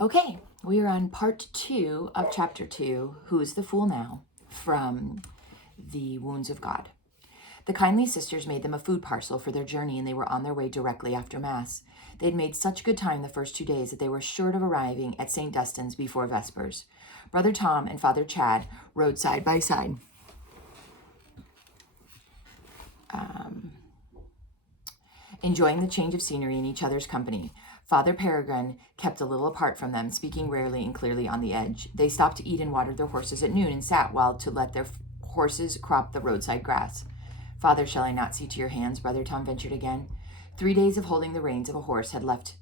Okay, we are on part 2 of chapter 2, Who's the Fool Now? From the Wounds of God. The kindly sisters made them a food parcel for their journey, and they were on their way directly after Mass. They had made such good time the first 2 days that they were sure of arriving at St. Dunstan's before Vespers. Brother Tom and Father Chad rode side by side. Enjoying the change of scenery in each other's company. Father Peregrine kept a little apart from them, speaking rarely and clearly on the edge. They stopped to eat and watered their horses at noon and sat while to let their horses crop the roadside grass. Father, shall I not see to your hands? Brother Tom ventured again. 3 days of holding the reins of a horse had left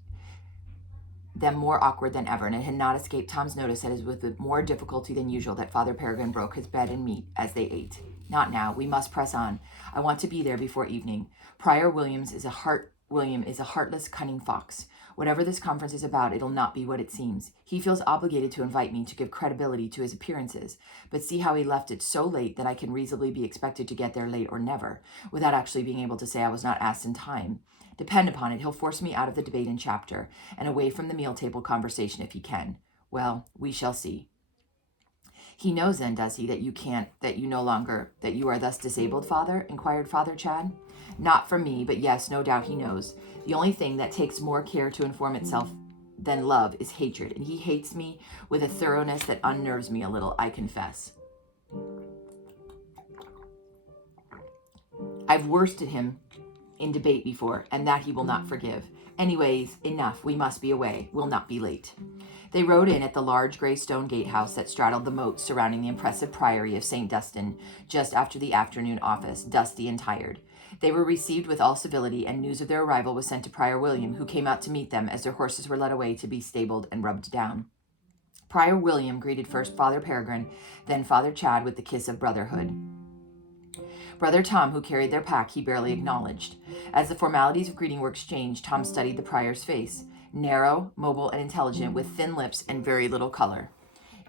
them more awkward than ever, and it had not escaped Tom's notice that it was with more difficulty than usual that Father Peregrine broke his bread and meat as they ate. Not now. We must press on. I want to be there before evening. Prior William is a heartless, cunning fox. Whatever this conference is about, it'll not be what it seems. He feels obligated to invite me to give credibility to his appearances, but see how he left it so late that I can reasonably be expected to get there late or never, without actually being able to say I was not asked in time. Depend upon it, he'll force me out of the debate in chapter, and away from the meal table conversation if he can. Well, we shall see. He knows then, does he, that you are thus disabled, Father? Inquired Father Chad. Not from me, but yes, no doubt he knows. The only thing that takes more care to inform itself than love is hatred, and he hates me with a thoroughness that unnerves me a little, I confess. I've worsted him in debate before, and that he will not forgive. Anyways, enough, we must be away. We'll not be late. They rode in at the large gray stone gatehouse that straddled the moat surrounding the impressive priory of St. Dunstan just after the afternoon office, dusty and tired. They were received with all civility, and news of their arrival was sent to Prior William, who came out to meet them as their horses were led away to be stabled and rubbed down. Prior William greeted first Father Peregrine, then Father Chad with the kiss of brotherhood. Brother Tom, who carried their pack, he barely acknowledged. As the formalities of greeting were exchanged, Tom studied the prior's face, narrow, mobile, and intelligent, with thin lips and very little color.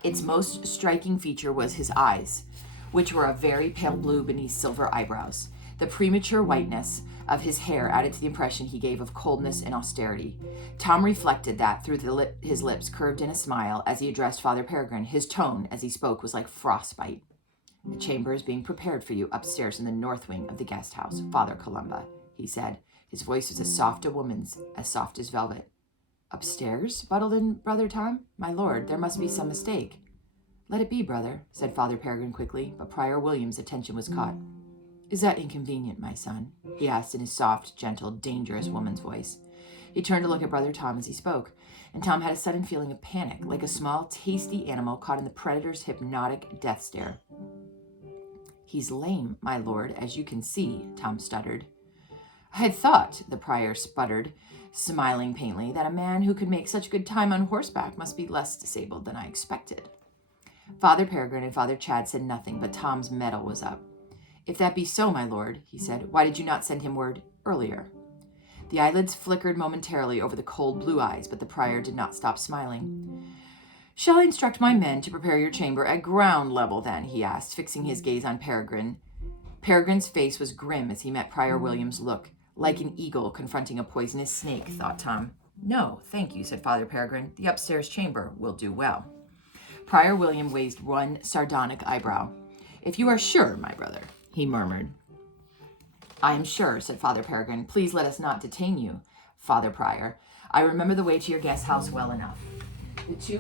Its most striking feature was his eyes, which were a very pale blue beneath silver eyebrows. The premature whiteness of his hair added to the impression he gave of coldness and austerity. Tom reflected that through his lips curved in a smile as he addressed Father Peregrine. His tone, as he spoke, was like frostbite. The chamber is being prepared for you upstairs in the north wing of the guest house, Father Columba, he said. His voice was as soft a woman's, as soft as velvet. Upstairs? Buttled in Brother Tom. My lord, there must be some mistake. Let it be, brother, said Father Peregrine quickly, but Prior William's attention was caught. Is that inconvenient, my son? He asked in his soft, gentle, dangerous woman's voice. He turned to look at Brother Tom as he spoke, and Tom had a sudden feeling of panic, like a small, tasty animal caught in the predator's hypnotic death stare. He's lame, my lord, as you can see, Tom stuttered. I had thought, the prior sputtered, smiling faintly, that a man who could make such good time on horseback must be less disabled than I expected. Father Peregrine and Father Chad said nothing, but Tom's mettle was up. If that be so, my lord, he said, why did you not send him word earlier? The eyelids flickered momentarily over the cold blue eyes, but the prior did not stop smiling. Shall I instruct my men to prepare your chamber at ground level, then? He asked, fixing his gaze on Peregrine. Peregrine's face was grim as he met Prior William's look, like an eagle confronting a poisonous snake, thought Tom. No, thank you, said Father Peregrine. The upstairs chamber will do well. Prior William raised one sardonic eyebrow. If you are sure, my brother, he murmured. I am sure, said Father Peregrine. Please let us not detain you, Father Prior. I remember the way to your guest house well enough. The two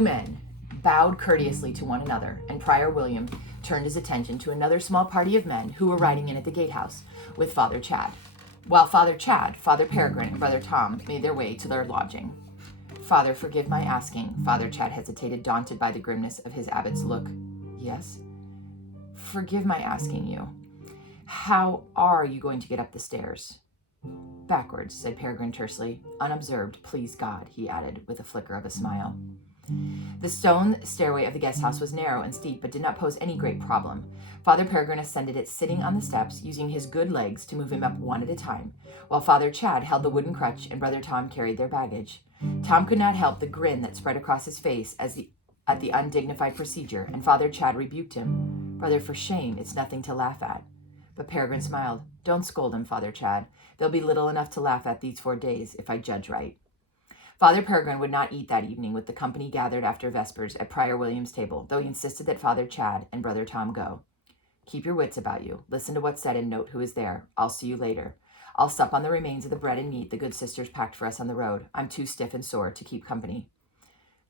men bowed courteously to one another, and Prior William turned his attention to another small party of men who were riding in at the gatehouse with Father Chad, while Father Chad, Father Peregrine, and Brother Tom made their way to their lodging. Father, forgive my asking. Father Chad hesitated, daunted by the grimness of his abbot's look. Yes? Forgive my asking you. How are you going to get up the stairs? Backwards, said Peregrine tersely. Unobserved, please God, he added, with a flicker of a smile. The stone stairway of the guest house was narrow and steep, but did not pose any great problem. Father Peregrine ascended it sitting on the steps, using his good legs to move him up one at a time, while Father Chad held the wooden crutch and Brother Tom carried their baggage. Tom could not help the grin that spread across his face at the undignified procedure, and Father Chad rebuked him. Brother, for shame, it's nothing to laugh at. But Peregrine smiled. Don't scold him, Father Chad. There'll be little enough to laugh at these 4 days, if I judge right. Father Peregrine would not eat that evening with the company gathered after Vespers at Prior William's table, though he insisted that Father Chad and Brother Tom go. Keep your wits about you. Listen to what's said and note who is there. I'll see you later. I'll sup on the remains of the bread and meat the good sisters packed for us on the road. I'm too stiff and sore to keep company.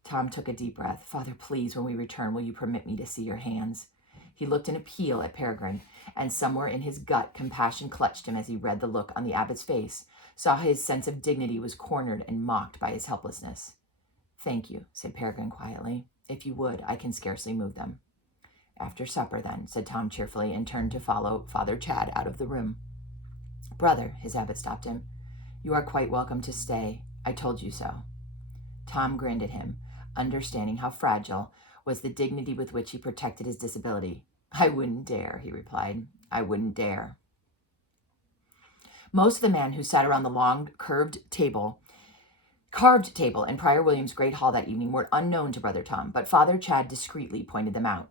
Tom took a deep breath. Father, please, when we return, will you permit me to see your hands? He looked in appeal at Peregrine, and somewhere in his gut, compassion clutched him as he read the look on the abbot's face, saw his sense of dignity was cornered and mocked by his helplessness. Thank you, said Peregrine quietly. If you would, I can scarcely move them. After supper, then, said Tom cheerfully, and turned to follow Father Chad out of the room. Brother, his abbot stopped him, you are quite welcome to stay. I told you so. Tom grinned at him, understanding how fragile was the dignity with which he protected his disability. I wouldn't dare, he replied. I wouldn't dare. Most of the men who sat around the long, carved table in Prior William's great hall that evening were unknown to Brother Tom, but Father Chad discreetly pointed them out.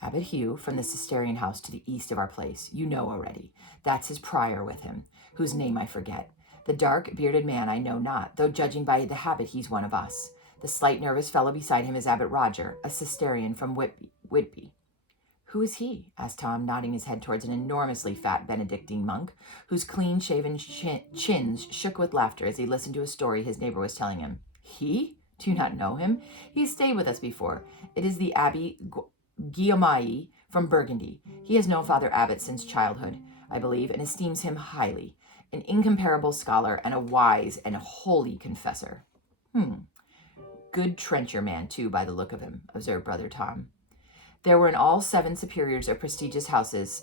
Abbot Hugh from the Cistercian house to the east of our place. You know already. That's his prior with him, whose name I forget. The dark, bearded man I know not, though judging by the habit he's one of us. The slight, nervous fellow beside him is Abbot Roger, a Cistercian from Whitby. Who is he? Asked Tom, nodding his head towards an enormously fat Benedictine monk, whose clean-shaven chins shook with laughter as he listened to a story his neighbor was telling him. He? Do you not know him? He has stayed with us before. It is the Abbé Guillaume from Burgundy. He has known Father Abbot since childhood, I believe, and esteems him highly. An incomparable scholar and a wise and holy confessor. Good trencher man, too, by the look of him, observed Brother Tom. There were in all 7 superiors of prestigious houses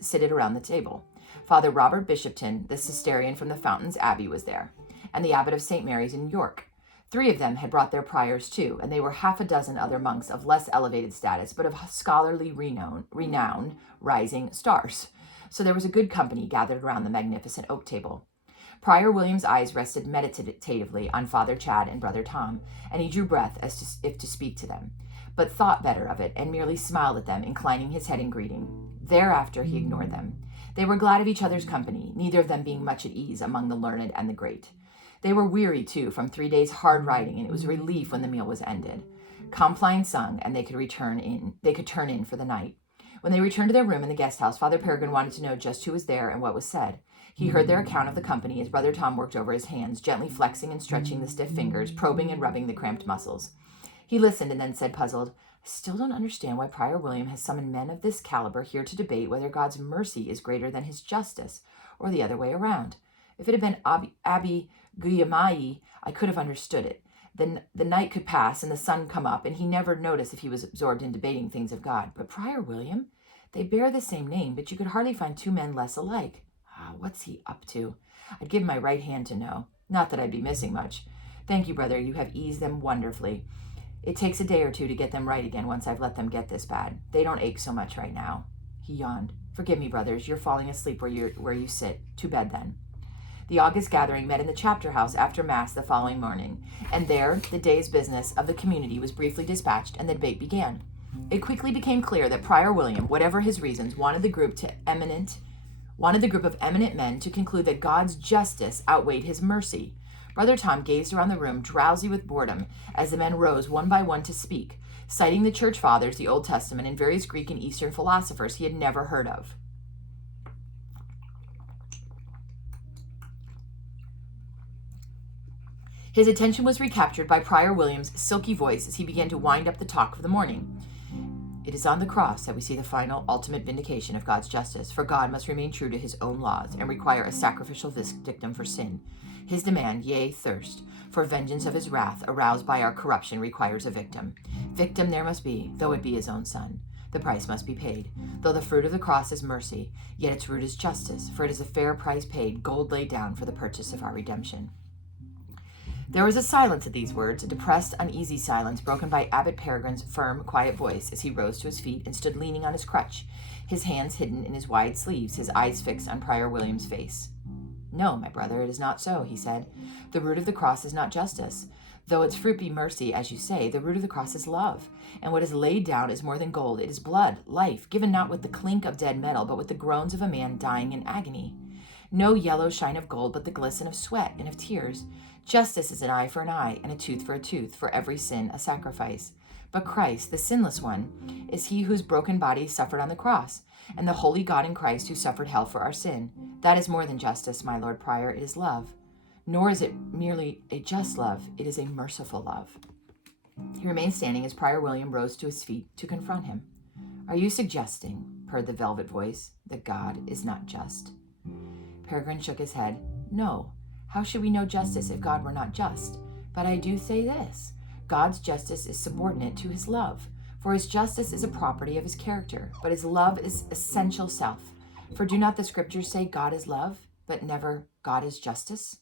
seated around the table. Father Robert Bishopton, the Cistercian from the Fountains Abbey, was there, and the Abbot of St. Mary's in York. 3 of them had brought their priors too, and they were half a dozen other monks of less elevated status, but of scholarly renown, rising stars. So there was a good company gathered around the magnificent oak table. Prior William's eyes rested meditatively on Father Chad and Brother Tom, and he drew breath as if to speak to them, but thought better of it and merely smiled at them, inclining his head in greeting. Thereafter he ignored them. They were glad of each other's company, neither of them being much at ease among the learned and the great. They were weary, too, from 3 days' hard riding, and it was a relief when the meal was ended. Compline sung, and they could turn in for the night. When they returned to their room in the guest house, Father Peregrine wanted to know just who was there and what was said. He heard their account of the company as Brother Tom worked over his hands, gently flexing and stretching the stiff fingers, probing and rubbing the cramped muscles. He listened and then said, puzzled, I still don't understand why Prior William has summoned men of this caliber here to debate whether God's mercy is greater than his justice, or the other way around. If it had been Abbé Guillaume, I could have understood it. Then the night could pass and the sun come up, and he never noticed if he was absorbed in debating things of God. But Prior William, they bear the same name, but you could hardly find 2 men less alike. What's he up to? I'd give my right hand to know. Not that I'd be missing much. Thank you, brother. You have eased them wonderfully. It takes a day or 2 to get them right again once I've let them get this bad. They don't ache so much right now. He yawned. Forgive me, brothers. You're falling asleep where you sit. To bed, then. The August gathering met in the chapter house after Mass the following morning, and there the day's business of the community was briefly dispatched and the debate began. It quickly became clear that Prior William, whatever his reasons, wanted the group of eminent men to conclude that God's justice outweighed his mercy. Brother Tom gazed around the room, drowsy with boredom, as the men rose one by one to speak, citing the church fathers, the Old Testament, and various Greek and Eastern philosophers he had never heard of. His attention was recaptured by Prior William's silky voice as he began to wind up the talk of the morning. It is on the cross that we see the final, ultimate vindication of God's justice, for God must remain true to his own laws and require a sacrificial victim for sin. His demand, yea, thirst, for vengeance of his wrath aroused by our corruption requires a victim. Victim there must be, though it be his own son. The price must be paid. Though the fruit of the cross is mercy, yet its root is justice, for it is a fair price paid, gold laid down for the purchase of our redemption. There was a silence at these words, a depressed, uneasy silence broken by Abbot Peregrine's firm, quiet voice as he rose to his feet and stood leaning on his crutch, his hands hidden in his wide sleeves, his eyes fixed on Prior William's face. No, my brother, it is not so, he said. The root of the cross is not justice. Though its fruit be mercy, as you say, the root of the cross is love. And what is laid down is more than gold. It is blood, life, given not with the clink of dead metal, but with the groans of a man dying in agony. No yellow shine of gold, but the glisten of sweat and of tears. Justice is an eye for an eye, and a tooth, for every sin a sacrifice. But Christ, the sinless one, is he whose broken body suffered on the cross, and the holy God in Christ who suffered hell for our sin. That is more than justice, my Lord Prior, it is love. Nor is it merely a just love, it is a merciful love. He remained standing as Prior William rose to his feet to confront him. Are you suggesting, purred the velvet voice, that God is not just? Peregrine shook his head. No. How should we know justice if God were not just? But I do say this. God's justice is subordinate to his love, for his justice is a property of his character, but his love is essential self. For do not the scriptures say God is love, but never God is justice?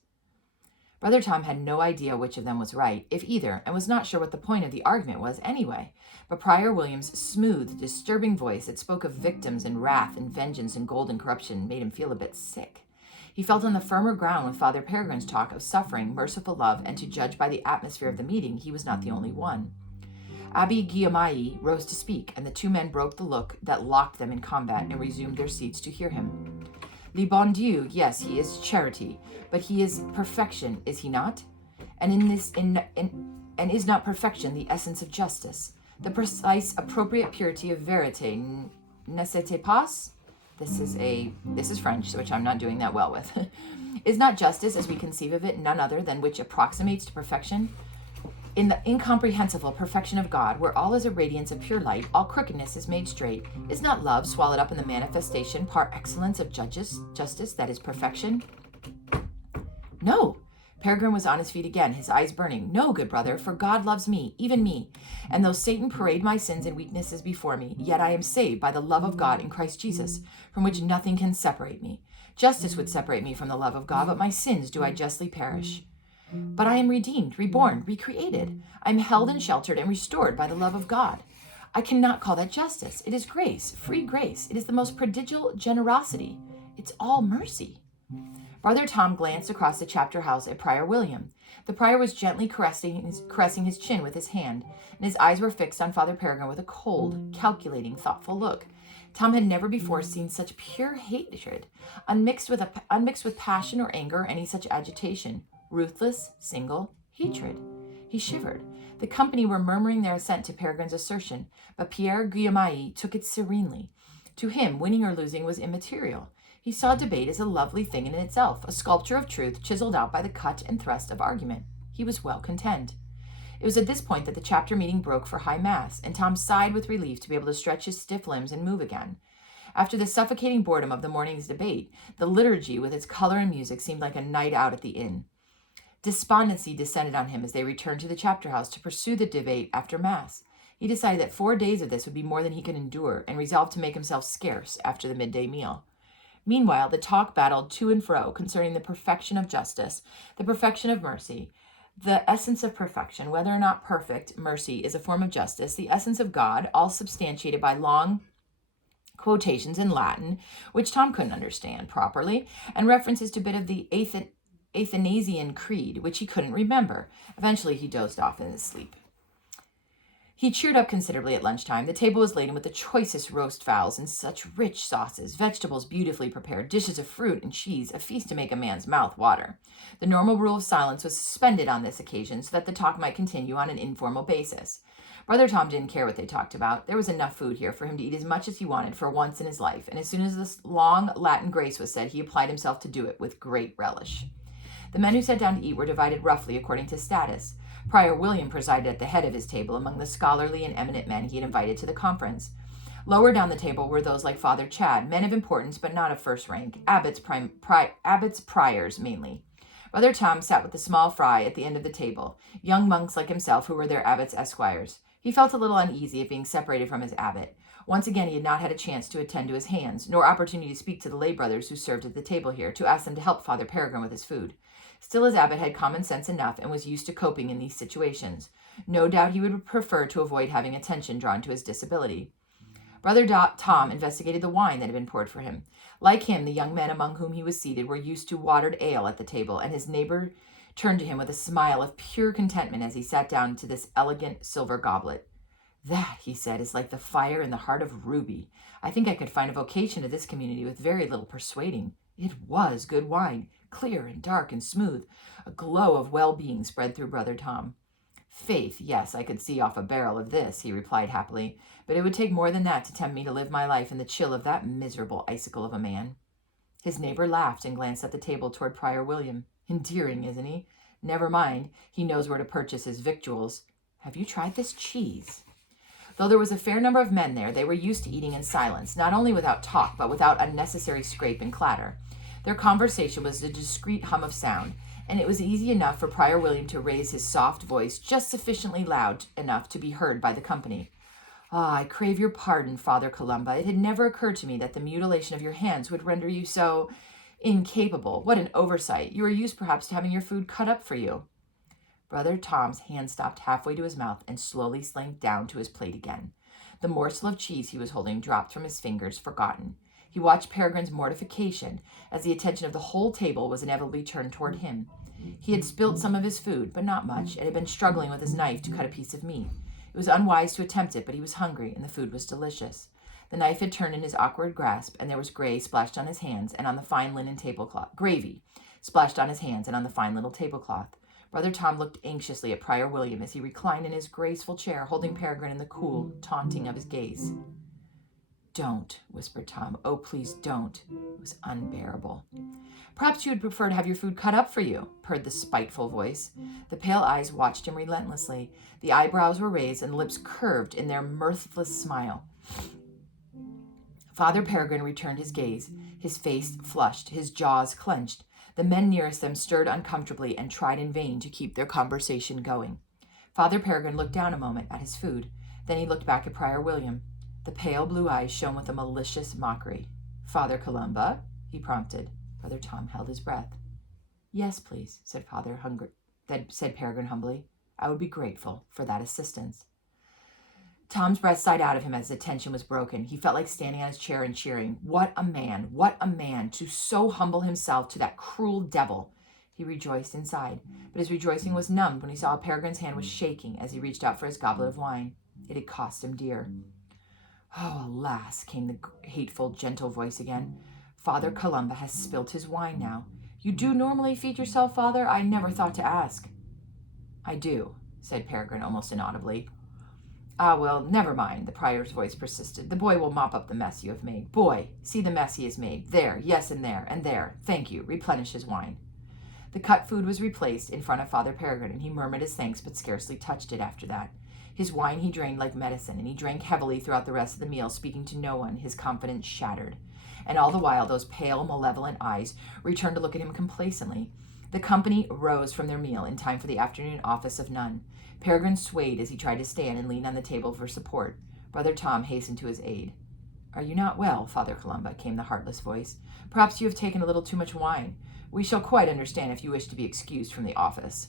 Brother Tom had no idea which of them was right, if either, and was not sure what the point of the argument was anyway. But Prior William's smooth, disturbing voice that spoke of victims and wrath and vengeance and gold and corruption made him feel a bit sick. He felt on the firmer ground with Father Peregrine's talk of suffering, merciful love, and to judge by the atmosphere of the meeting, he was not the only one. Abbe Guillaume rose to speak, and the two men broke the look that locked them in combat and resumed their seats to hear him. Le bon Dieu, yes, he is charity, but he is perfection, is he not? And is not perfection the essence of justice, the precise, appropriate purity of vérité, n'est-ce pas? This is French, which I'm not doing that well with. Is not justice, as we conceive of it, none other than which approximates to perfection? In the incomprehensible perfection of God, where all is a radiance of pure light, all crookedness is made straight, is not love swallowed up in the manifestation par excellence of justice, that is perfection? No. Peregrine was on his feet again, his eyes burning. No, good brother, for God loves me, even me. And though Satan parade my sins and weaknesses before me, yet I am saved by the love of God in Christ Jesus, from which nothing can separate me. Justice would separate me from the love of God, but my sins do I justly perish. But I am redeemed, reborn, recreated. I am held and sheltered and restored by the love of God. I cannot call that justice. It is grace, free grace. It is the most prodigal generosity. It's all mercy. Brother Tom glanced across the chapter house at Prior William. The prior was gently caressing his chin with his hand, and his eyes were fixed on Father Peregrine with a cold, calculating, thoughtful look. Tom had never before seen such pure hatred, unmixed with passion or anger or any such agitation. Ruthless, single hatred. He shivered. The company were murmuring their assent to Peregrine's assertion, but Pierre Guillaume took it serenely. To him, winning or losing was immaterial. He saw debate as a lovely thing in itself, a sculpture of truth chiseled out by the cut and thrust of argument. He was well content. It was at this point that the chapter meeting broke for high mass, and Tom sighed with relief to be able to stretch his stiff limbs and move again. After the suffocating boredom of the morning's debate, the liturgy with its color and music seemed like a night out at the inn. Despondency descended on him as they returned to the chapter house to pursue the debate after mass. He decided that 4 days of this would be more than he could endure, and resolved to make himself scarce after the midday meal. Meanwhile, the talk battled to and fro concerning the perfection of justice, the perfection of mercy, the essence of perfection, whether or not perfect mercy is a form of justice, the essence of God, all substantiated by long quotations in Latin, which Tom couldn't understand properly, and references to a bit of the Athanasian Creed, which he couldn't remember. Eventually, he dozed off in his sleep. He cheered up considerably at lunchtime. The table was laden with the choicest roast fowls and such rich sauces, vegetables beautifully prepared, dishes of fruit and cheese, a feast to make a man's mouth water. The normal rule of silence was suspended on this occasion so that the talk might continue on an informal basis. Brother Tom didn't care what they talked about. There was enough food here for him to eat as much as he wanted for once in his life, and as soon as this long Latin grace was said, he applied himself to do it with great relish. The men who sat down to eat were divided roughly according to status. Prior William presided at the head of his table among the scholarly and eminent men he had invited to the conference. Lower down the table were those like Father Chad, men of importance but not of first rank, Abbott's priors mainly. Brother Tom sat with the small fry at the end of the table, young monks like himself who were their abbot's esquires. He felt a little uneasy at being separated from his abbot. Once again he had not had a chance to attend to his hands, nor opportunity to speak to the lay brothers who served at the table here, to ask them to help Father Peregrine with his food. Still, his abbot had common sense enough and was used to coping in these situations. No doubt he would prefer to avoid having attention drawn to his disability. Brother Tom investigated the wine that had been poured for him. Like him, the young men among whom he was seated were used to watered ale at the table, and his neighbor turned to him with a smile of pure contentment as he sat down to this elegant silver goblet. That, he said, is like the fire in the heart of ruby. I think I could find a vocation to this community with very little persuading. It was good wine, clear and dark and smooth. A glow of well-being spread through Brother Tom. Faith, yes, I could see off a barrel of this, he replied happily, but it would take more than that to tempt me to live my life in the chill of that miserable icicle of a man. His neighbor laughed and glanced at the table toward Prior William. Endearing, isn't he? Never mind, he knows where to purchase his victuals. Have you tried this cheese? Though there was a fair number of men there, they were used to eating in silence, not only without talk, but without unnecessary scrape and clatter. Their conversation was a discreet hum of sound, and it was easy enough for Prior William to raise his soft voice just sufficiently loud enough to be heard by the company. Ah, I crave your pardon, Father Columba. It had never occurred to me that the mutilation of your hands would render you so incapable. What an oversight. You are used perhaps to having your food cut up for you. Brother Tom's hand stopped halfway to his mouth and slowly sank down to his plate again. The morsel of cheese he was holding dropped from his fingers, forgotten. He watched Peregrine's mortification as the attention of the whole table was inevitably turned toward him. He had spilt some of his food, but not much, and had been struggling with his knife to cut a piece of meat. It was unwise to attempt it, but he was hungry, and the food was delicious. The knife had turned in his awkward grasp, and there was gravy splashed on his hands and on the fine little tablecloth. Brother Tom looked anxiously at Prior William as he reclined in his graceful chair, holding Peregrine in the cool taunting of his gaze. Don't, whispered Tom. Oh, please don't. It was unbearable. Perhaps you would prefer to have your food cut up for you, purred the spiteful voice. The pale eyes watched him relentlessly. The eyebrows were raised and the lips curved in their mirthless smile. Father Peregrine returned his gaze. His face flushed, his jaws clenched. The men nearest them stirred uncomfortably and tried in vain to keep their conversation going. Father Peregrine looked down a moment at his food. Then he looked back at Prior William. The pale blue eyes shone with a malicious mockery. Father Columba, he prompted. Brother Tom held his breath. Yes, please, said Peregrine humbly. I would be grateful for that assistance. Tom's breath sighed out of him as the tension was broken. He felt like standing on his chair and cheering. What a man, to so humble himself to that cruel devil. He rejoiced inside, but his rejoicing was numbed when he saw Peregrine's hand was shaking as he reached out for his goblet of wine. It had cost him dear. Oh, alas, came the hateful, gentle voice again. Father Columba has spilt his wine now. You do normally feed yourself, Father? I never thought to ask. I do, said Peregrine almost inaudibly. Ah, well, never mind, the prior's voice persisted. The boy will mop up the mess you have made. Boy, see the mess he has made. There, yes, and there. Thank you. Replenish his wine. The cut food was replaced in front of Father Peregrine, and he murmured his thanks but scarcely touched it after that. His wine he drained like medicine, and he drank heavily throughout the rest of the meal, speaking to no one, his confidence shattered. And all the while, those pale, malevolent eyes returned to look at him complacently. The company rose from their meal in time for the afternoon office of nun. Peregrine swayed as he tried to stand and leaned on the table for support. Brother Tom hastened to his aid. Are you not well, Father Columba? Came the heartless voice. Perhaps you have taken a little too much wine. We shall quite understand if you wish to be excused from the office.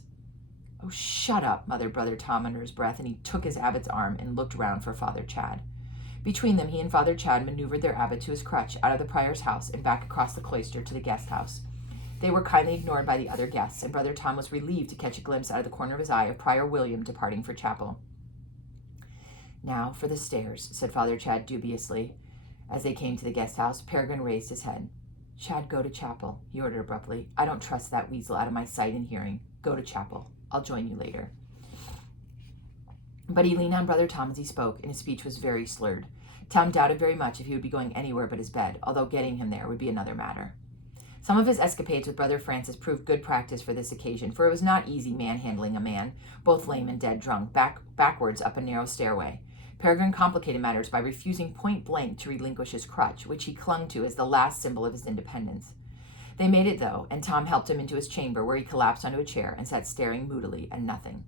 Oh, shut up, muttered Brother Tom under his breath, and he took his abbot's arm and looked round for Father Chad. Between them, he and Father Chad maneuvered their abbot to his crutch, out of the prior's house, and back across the cloister to the guest house. They were kindly ignored by the other guests, and Brother Tom was relieved to catch a glimpse out of the corner of his eye of Prior William departing for chapel. Now for the stairs, said Father Chad dubiously. As they came to the guest house, Peregrine raised his head. Chad, go to chapel, he ordered abruptly. I don't trust that weasel out of my sight and hearing. Go to chapel. I'll join you later. But he leaned on Brother Tom as he spoke, and his speech was very slurred. Tom doubted very much if he would be going anywhere but his bed, although getting him there would be another matter. Some of his escapades with Brother Francis proved good practice for this occasion, for it was not easy manhandling a man, both lame and dead drunk, backwards up a narrow stairway. Peregrine complicated matters by refusing point blank to relinquish his crutch, which he clung to as the last symbol of his independence. They made it, though, and Tom helped him into his chamber, where he collapsed onto a chair and sat staring moodily at nothing.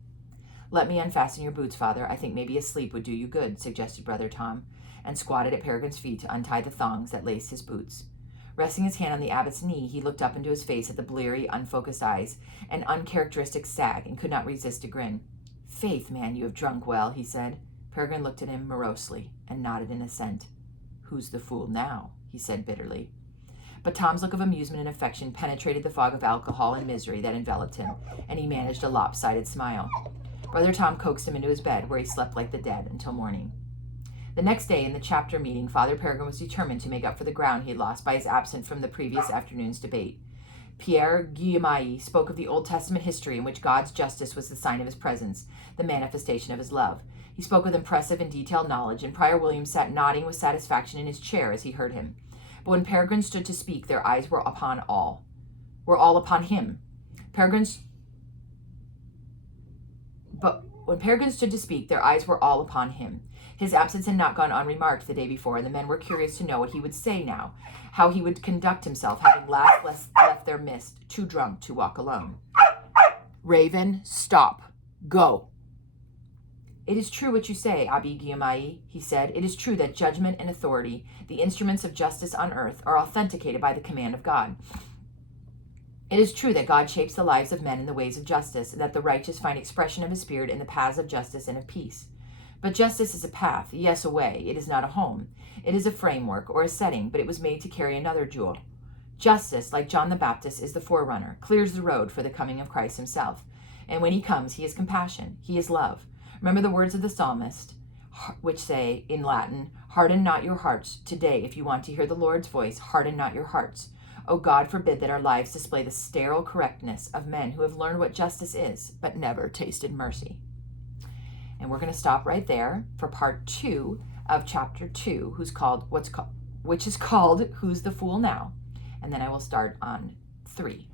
Let me unfasten your boots, Father. I think maybe a sleep would do you good, suggested Brother Tom, and squatted at Peregrine's feet to untie the thongs that laced his boots. Resting his hand on the abbot's knee, he looked up into his face at the bleary, unfocused eyes, an uncharacteristic sag, and could not resist a grin. Faith, man, you have drunk well, he said. Peregrine looked at him morosely and nodded in assent. Who's the fool now? He said bitterly. But Tom's look of amusement and affection penetrated the fog of alcohol and misery that enveloped him, and he managed a lopsided smile. Brother Tom coaxed him into his bed, where he slept like the dead until morning. The next day, in the chapter meeting, Father Peregrine was determined to make up for the ground he had lost by his absence from the previous afternoon's debate. Pierre Guillaume spoke of the Old Testament history in which God's justice was the sign of his presence, the manifestation of his love. He spoke with impressive and detailed knowledge, and Prior William sat nodding with satisfaction in his chair as he heard him. But when Peregrine stood to speak, their eyes were all upon him. But when Peregrine stood to speak, their eyes were all upon him. His absence had not gone unremarked the day before, and the men were curious to know what he would say now, how he would conduct himself, having last left their midst, too drunk to walk alone. Raven, stop. Go. It is true what you say, Abbe Guillaume, he said. It is true that judgment and authority, the instruments of justice on earth, are authenticated by the command of God. It is true that God shapes the lives of men in the ways of justice, and that the righteous find expression of his spirit in the paths of justice and of peace. But justice is a path, yes, a way. It is not a home. It is a framework or a setting, but it was made to carry another jewel. Justice, like John the Baptist, is the forerunner, clears the road for the coming of Christ himself. And when he comes, he is compassion. He is love. Remember the words of the psalmist, which say, in Latin, harden not your hearts today. If you want to hear the Lord's voice, harden not your hearts. O God, forbid that our lives display the sterile correctness of men who have learned what justice is, but never tasted mercy. And we're going to stop right there for part 2 of chapter 2, which is called Who's the Fool Now? And then I will start on 3.